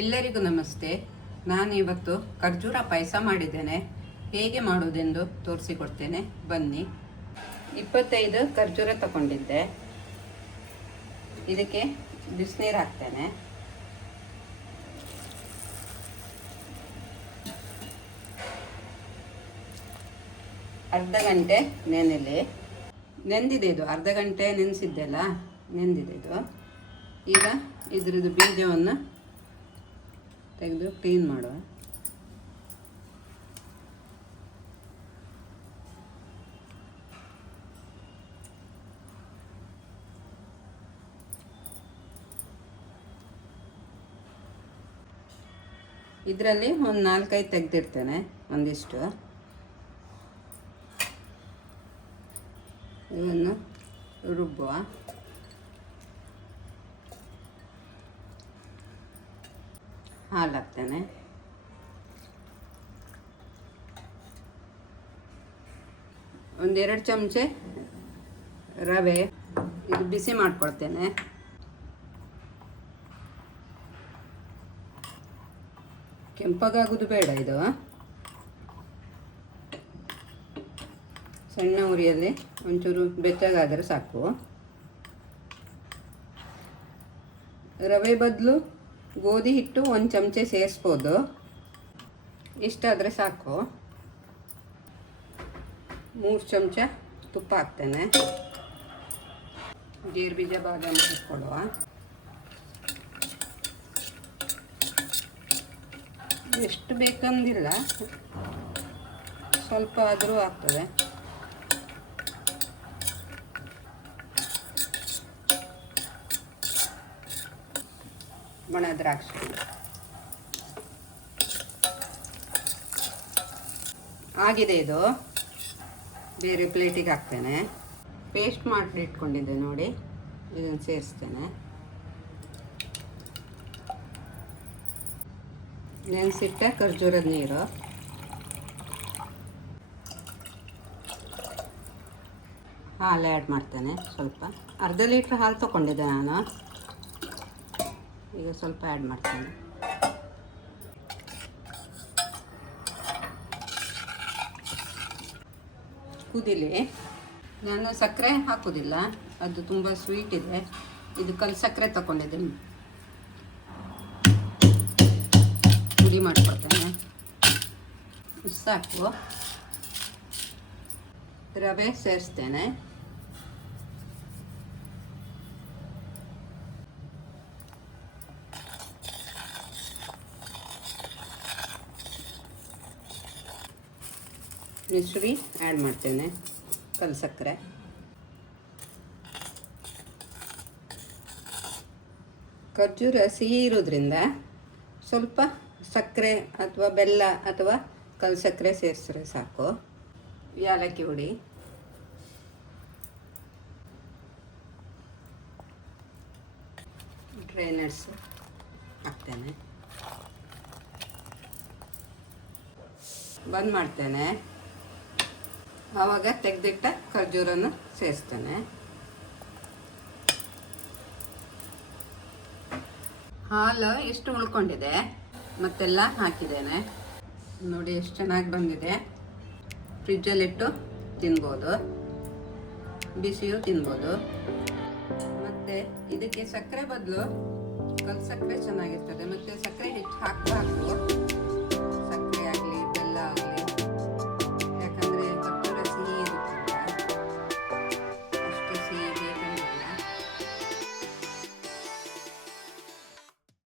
ಎಲ್ಲರಿಗೂ ನಮಸ್ತೆ. ನಾನು ಇವತ್ತು ಖರ್ಜೂರ ಪಾಯಸ ಮಾಡಿದ್ದೇನೆ. ಹೇಗೆ ಮಾಡುವುದೆಂದು ತೋರಿಸಿಕೊಡ್ತೇನೆ, ಬನ್ನಿ. 25 ಖರ್ಜೂರ ತಗೊಂಡಿದ್ದೆ. ಇದಕ್ಕೆ ಬಿಸಿನೀರು ಹಾಕ್ತೇನೆ. ಅರ್ಧ ಗಂಟೆ ನೆಂದಿದೆ. ಇದು ಅರ್ಧ ಗಂಟೆ ನೆನೆಸಿದ್ದೆಲ್ಲ ನೆಂದಿದೆ. ಇದು ಈಗ ಇದ್ರದ್ದು ಬೀಜವನ್ನು ತೆಗೆದು ಕ್ಲೀನ್ ಮಾಡುವ. ಇದರಲ್ಲಿ ಒಂದು 4-5 ತೆಗೆದಿರ್ತೇನೆ. ಒಂದಿಷ್ಟು ಇವನ್ನು ರುಬ್ಬುವ. ಹಾಲು ಹಾಕ್ತೇನೆ. ಒಂದೆರಡು ಚಮಚೆ ರವೆ, ಇದು ಬಿಸಿ ಮಾಡ್ಕೊಳ್ತೇನೆ. ಕೆಂಪಗಾಗೋದು ಬೇಡ. ಇದು ಸಣ್ಣ ಉರಿಯಲ್ಲಿ ಒಂಚೂರು ಬೆಚ್ಚಗಾದರೆ ಸಾಕು. ರವೆ ಬದಲು ಗೋಧಿ ಹಿಟ್ಟು 1 ಚಮಚೆ ಸೇರಿಸ್ಬೋದು. ಇಷ್ಟಾದರೆ ಸಾಕು. 3 ಚಮಚ ತುಪ್ಪ ಹಾಕ್ತೇನೆ. ಗೇರು ಬೀಜ ಬಾದಾಮಿ ಹಾಕ್ಕೊಳ್ಳುವ. ಎಷ್ಟು ಬೇಕಂದಿಲ್ಲ, ಸ್ವಲ್ಪ ಆದರೂ ಆಗ್ತದೆ. ಒಣ ದ್ರಾಕ್ಷಿ ಆಗಿದೆ. ಇದು ಬೇರೆ ಪ್ಲೇಟಿಗೆ ಹಾಕ್ತೇನೆ. ಪೇಸ್ಟ್ ಮಾಡಿ ಇಟ್ಕೊಂಡಿದ್ದೆ ನೋಡಿ, ಇದನ್ನು ಸೇರಿಸ್ತೇನೆ. ನೆನೆಸಿಟ್ಟ ಖರ್ಜೂರದ ನೀರು, ಹಾಲು ಆ್ಯಡ್ ಮಾಡ್ತೇನೆ. ಸ್ವಲ್ಪ ಅರ್ಧ ಲೀಟ್ರ್ ಹಾಲು ತೊಗೊಂಡಿದ್ದೆ ನಾನು. ಈಗ ಸ್ವಲ್ಪ ಆ್ಯಡ್ ಮಾಡ್ತೇನೆ. ಕುದಿಲಿ. ನಾನು ಸಕ್ಕರೆ ಹಾಕೋದಿಲ್ಲ, ಅದು ತುಂಬ ಸ್ವೀಟ್ ಇದೆ. ಇದು ಕಲ್ಲು ಸಕ್ಕರೆ ತಗೊಂಡಿದ್ದೀನಿ. ಪುಡಿ ಮಾಡ್ಕೊಳ್ತೇನೆ. ಸಾಕು. ರವೆ ಸೇರಿಸ್ತೇನೆ. ಮಿಶ್ರಿ ಆ್ಯಡ್ ಮಾಡ್ತೇನೆ. ಕಲ್ಲು ಸಕ್ಕರೆ, ಖರ್ಜೂರ ಸಿಹಿ ಇರೋದ್ರಿಂದ ಸ್ವಲ್ಪ ಸಕ್ಕರೆ ಅಥವಾ ಬೆಲ್ಲ ಅಥವಾ ಕಲ್ಲು ಸಕ್ಕರೆ ಸೇರಿಸಿದ್ರೆ ಸಾಕು. ಏಲಕ್ಕಿ ಹುಡಿ, ಡ್ರೈ ನಟ್ಸ್ ಹಾಕ್ತೇನೆ. ಬಂದ್ ಮಾಡ್ತೇನೆ. ಆವಾಗ ತೆಗೆದಿಟ್ಟ ಖರ್ಜೂರನ್ನು ಸೇರಿಸ್ತೇನೆ. ಹಾಲು ಎಷ್ಟು ಉಳ್ಕೊಂಡಿದೆ ಮತ್ತೆಲ್ಲ ಹಾಕಿದ್ದೇನೆ ನೋಡಿ. ಎಷ್ಟು ಚೆನ್ನಾಗಿ ಬಂದಿದೆ. ಫ್ರಿಜ್ಜಲ್ಲಿಟ್ಟು ತಿನ್ಬೋದು, ಬಿಸಿಯೂ ತಿನ್ಬೋದು. ಮತ್ತು ಇದಕ್ಕೆ ಸಕ್ಕರೆ ಬದಲು ಕಲ್ಲು ಸಕ್ಕರೆ ಚೆನ್ನಾಗಿರ್ತದೆ. ಮತ್ತು ಸಕ್ಕರೆ ಹೆಚ್ಚು ಹಾಕಬಾರ್ದು.